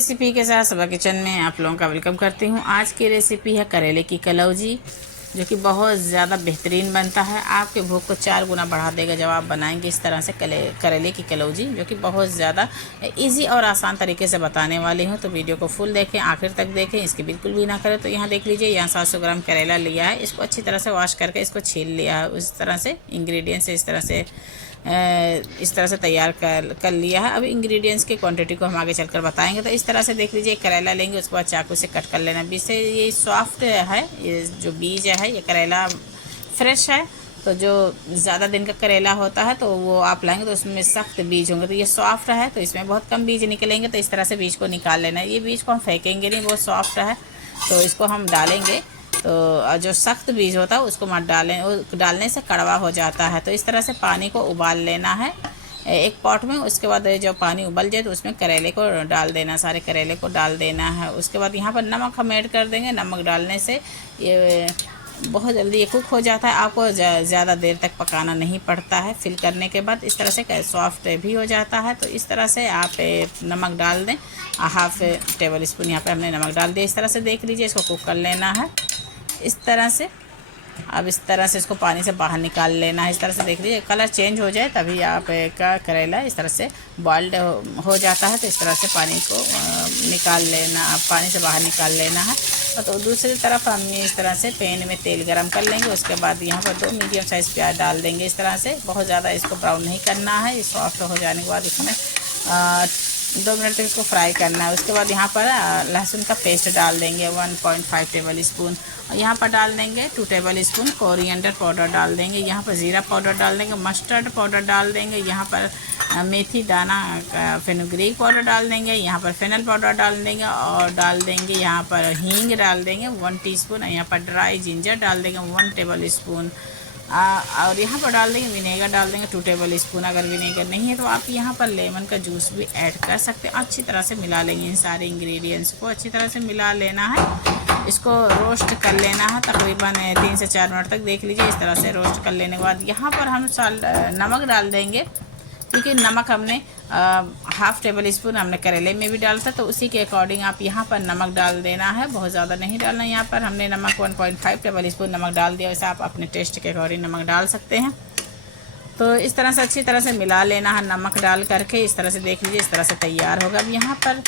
Recipe के साथ सबा kitchen में आप लोगों का वेलकम करती हूँ। आज की रेसिपी है करेले की कलौजी, जो कि बहुत ज़्यादा बेहतरीन बनता है। आपके भूख को 4 गुना बढ़ा देगा जब आप बनाएंगे इस तरह से करेले की कलौजी, जो कि बहुत ज़्यादा इजी और आसान तरीके से बताने वाली हूँ। तो वीडियो को फुल देखें, आखिर तक देखें, इसकी बिल्कुल भी ना करें। तो यहाँ देख लीजिए, यहाँ 700 ग्राम करेला लिया है। इसको अच्छी तरह से वॉश करके इसको छील लिया है। उस तरह से इंग्रेडिएंट्स इस तरह से तैयार कर लिया है। अब इंग्रेडिएंट्स की क्वांटिटी को हम आगे चलकर बताएंगे। तो इस तरह से देख लीजिए, करेला लेंगे, उसके बाद चाकू से कट कर लेना। बीज से ये सॉफ्ट है, ये जो बीज है, ये करेला फ्रेश है। तो जो ज़्यादा दिन का करेला होता है तो वो आप लाएंगे तो उसमें सख्त बीज होंगे। तो ये सॉफ्ट है तो इसमें बहुत कम बीज निकलेंगे। तो इस तरह से बीज को निकाल लेना है। ये बीज को हम फेंकेंगे नहीं, बहुत सॉफ्ट है तो इसको हम डालेंगे। तो जो सख्त बीज होता है उसको मत डालें, डालने से कड़वा हो जाता है। तो इस तरह से पानी को उबाल लेना है एक पॉट में। उसके बाद जब पानी उबल जाए तो उसमें करेले को डाल देना, सारे करेले को डाल देना है। उसके बाद यहाँ पर नमक हम ऐड कर देंगे। नमक डालने से ये बहुत जल्दी ये कुक हो जाता है, आपको ज़्यादा देर तक पकाना नहीं पड़ता है। फिल करने के बाद इस तरह से सॉफ्ट भी हो जाता है। तो इस तरह से आप नमक डाल दें, 1/2 टेबल स्पून यहाँ पे हमने नमक डाल दिया। इस तरह से देख लीजिए, इसको कुक कर लेना है इस तरह से। अब इस तरह से इसको पानी से बाहर निकाल लेना है। इस तरह से देख लीजिए, कलर चेंज हो जाए तभी आपका करेला इस तरह से बॉइल्ड हो जाता है। तो इस तरह से पानी को निकाल लेना, पानी से बाहर निकाल लेना है। तो दूसरी तरफ हम इस तरह से पैन में तेल गरम कर लेंगे। उसके बाद यहाँ पर 2 मीडियम साइज़ प्याज डाल देंगे। इस तरह से बहुत ज़्यादा इसको ब्राउन नहीं करना है। ये सॉफ्ट हो जाने के बाद इसमें 2 मिनट तक इसको फ्राई करना है। उसके बाद यहाँ पर लहसुन का पेस्ट डाल देंगे 1.5 टेबल स्पून। और यहाँ पर डाल देंगे 2 टेबल स्पून कोरिएंडर पाउडर डाल देंगे। यहाँ पर ज़ीरा पाउडर डाल देंगे, मस्टर्ड पाउडर डाल देंगे। यहाँ पर मेथी दाना का फेनुग्रीक पाउडर डाल देंगे। यहाँ पर फेनल पाउडर डाल देंगे और डाल देंगे यहाँ पर हींग डाल देंगे 1 टीस्पून। यहाँ पर ड्राई जिंजर डाल देंगे 1 टेबल स्पून। और यहाँ पर डाल देंगे विनेगर, डाल देंगे 2 टेबल स्पून। अगर विनेगर नहीं है तो आप यहाँ पर लेमन का जूस भी ऐड कर सकते हैं। अच्छी तरह से मिला लेंगे, इन सारे इंग्रेडिएंट्स को अच्छी तरह से मिला लेना है। इसको रोस्ट कर लेना है तकरीबन 3 से 4 मिनट तक। देख लीजिए, इस तरह से रोस्ट कर लेने के बाद यहाँ पर हम नमक डाल देंगे, क्योंकि नमक हमने 1/2 टेबल स्पून हमने करेले में भी डाला था। तो उसी के अकॉर्डिंग आप यहाँ पर नमक डाल देना है, बहुत ज़्यादा नहीं डालना। यहाँ पर हमने नमक 1.5 टेबल स्पून नमक डाल दिया। वैसे आप अपने टेस्ट के अकॉर्डिंग नमक डाल सकते हैं। तो इस तरह से अच्छी तरह से मिला लेना है नमक डाल करके। इस तरह से देख लीजिए, इस तरह से तैयार होगा। अब यहाँ पर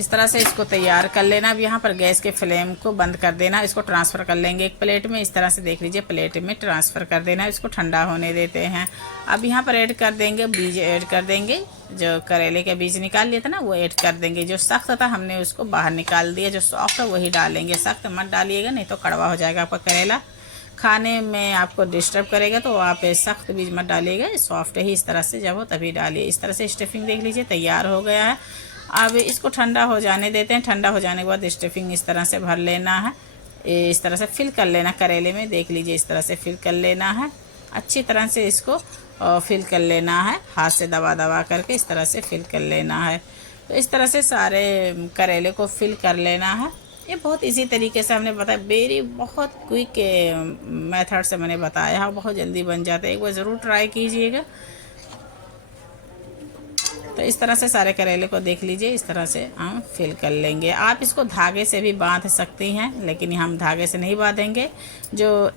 इस तरह से इसको तैयार कर लेना। अब यहाँ पर गैस के फ्लेम को बंद कर देना। इसको ट्रांसफ़र कर लेंगे एक प्लेट में। इस तरह से देख लीजिए, प्लेट में ट्रांसफ़र कर देना। इसको ठंडा होने देते हैं। अब यहाँ पर ऐड कर देंगे बीज, ऐड कर देंगे जो करेले के बीज निकाल लिए थे ना, वो ऐड कर देंगे। जो सख्त था हमने उसको बाहर निकाल दिया, जो सॉफ्ट है वही डालेंगे। सख्त मत डालिएगा, नहीं तो कड़वा हो जाएगा आपका करेला, खाने में आपको डिस्टर्ब करेगा। तो आप सख्त बीज मत डालिएगा, सॉफ्ट ही इस तरह से जब हो तभी डालिए। इस तरह से स्टफिंग देख लीजिए तैयार हो गया है। अब इसको ठंडा हो जाने देते हैं। ठंडा हो जाने के बाद स्टफिंग इस तरह से भर लेना है, इस तरह से फिल कर लेना करेले में। देख लीजिए, इस तरह से फिल कर लेना है। अच्छी तरह से इसको फिल कर लेना है, हाथ से दबा दबा करके इस तरह से फिल कर लेना है। तो इस तरह से सारे करेले को फिल कर लेना है। ये बहुत इजी तरीके से हमने बताया, बहुत क्विक मेथड से मैंने बताया है, बहुत जल्दी बन जाता है। एक बार ज़रूर ट्राई कीजिएगा। तो इस तरह से सारे करेले को देख लीजिए, इस तरह से हम फिल कर लेंगे। आप इसको धागे से भी बांध सकती हैं, लेकिन हम धागे से नहीं बांधेंगे। जो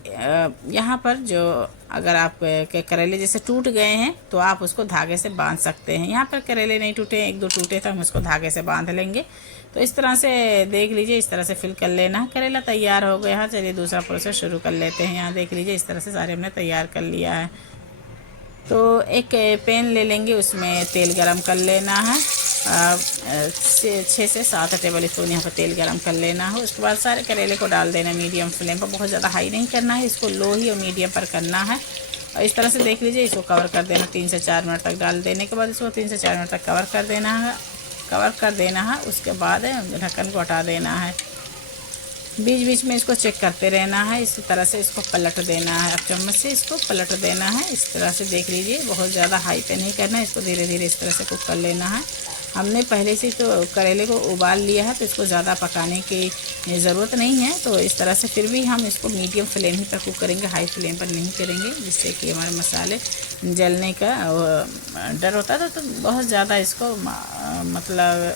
यहाँ पर जो अगर आप के करेले जैसे टूट गए हैं तो आप उसको धागे से बांध सकते हैं। यहाँ पर करेले नहीं टूटे, 1-2 टूटे तो हम उसको धागे से बांध लेंगे। तो इस तरह से देख लीजिए, इस तरह से फिल कर लेना है। करेला तैयार हो गया है। चलिए दूसरा प्रोसेस शुरू कर लेते हैं। यहाँ देख लीजिए, इस तरह से सारे हमने तैयार कर लिया है। तो एक पैन ले लेंगे, उसमें तेल गरम कर लेना है। 6 से 7 टेबल स्पून यहाँ पर तेल गरम कर लेना है। उसके बाद सारे करेले को डाल देना मीडियम फ्लेम पर। बहुत ज़्यादा हाई नहीं करना है, इसको लो ही और मीडियम पर करना है। और इस तरह से देख लीजिए, इसको कवर कर देना 3 से 4 मिनट तक। डाल देने के बाद इसको 3 से 4 मिनट तक कवर कर देना है। उसके बाद ढक्कन को हटा देना है। बीच बीच में इसको चेक करते रहना है। इसी तरह से इसको पलट देना है। अब चम्मच से इसको पलट देना है। इस तरह से देख लीजिए, बहुत ज़्यादा हाई पे नहीं करना है, इसको धीरे धीरे इस तरह से कुक कर लेना है। हमने पहले से तो करेले को उबाल लिया है, तो इसको ज़्यादा पकाने की ज़रूरत नहीं है। तो इस तरह से फिर भी हम इसको मीडियम फ्लेम ही पर कुक करेंगे, हाई फ्लेम पर नहीं करेंगे, जिससे कि हमारे मसाले जलने का डर होता है। तो बहुत ज़्यादा इसको मतलब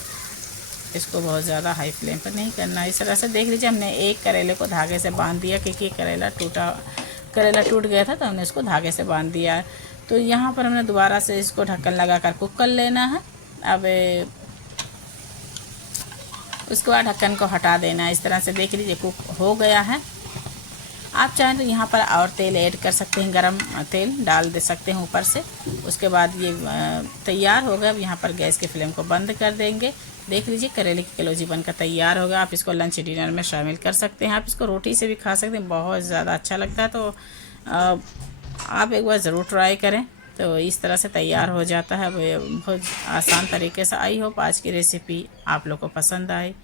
इसको बहुत ज़्यादा हाई फ्लेम पर नहीं करना। इस तरह से देख लीजिए, हमने एक करेले को धागे से बांध दिया, क्योंकि करेला टूट गया था, तो हमने इसको धागे से बांध दिया। तो यहाँ पर हमने दोबारा से इसको ढक्कन लगा कर कुक कर लेना है। अब उसके बाद ढक्कन को हटा देना है। इस तरह से देख लीजिए कुक हो गया है। आप चाहें तो यहाँ पर और तेल ऐड कर सकते हैं, गरम तेल डाल दे सकते हैं ऊपर से। उसके बाद ये तैयार हो गया। अब यहाँ पर गैस के फ्लेम को बंद कर देंगे। देख लीजिए करेले की कलौजी बनकर तैयार हो गया। आप इसको लंच डिनर में शामिल कर सकते हैं। आप इसको रोटी से भी खा सकते हैं, बहुत ज़्यादा अच्छा लगता है। तो आप एक बार ज़रूर ट्राई करें। तो इस तरह से तैयार हो जाता है, बहुत आसान तरीके से। आई होप आज की रेसिपी आप लोग को पसंद आए।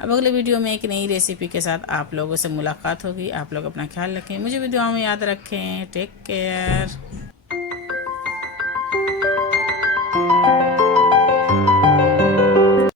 अब अगले वीडियो में एक नई रेसिपी के साथ आप लोगों से मुलाकात होगी। आप लोग अपना ख्याल रखें, मुझे भी दुआ में याद रखें। Take care.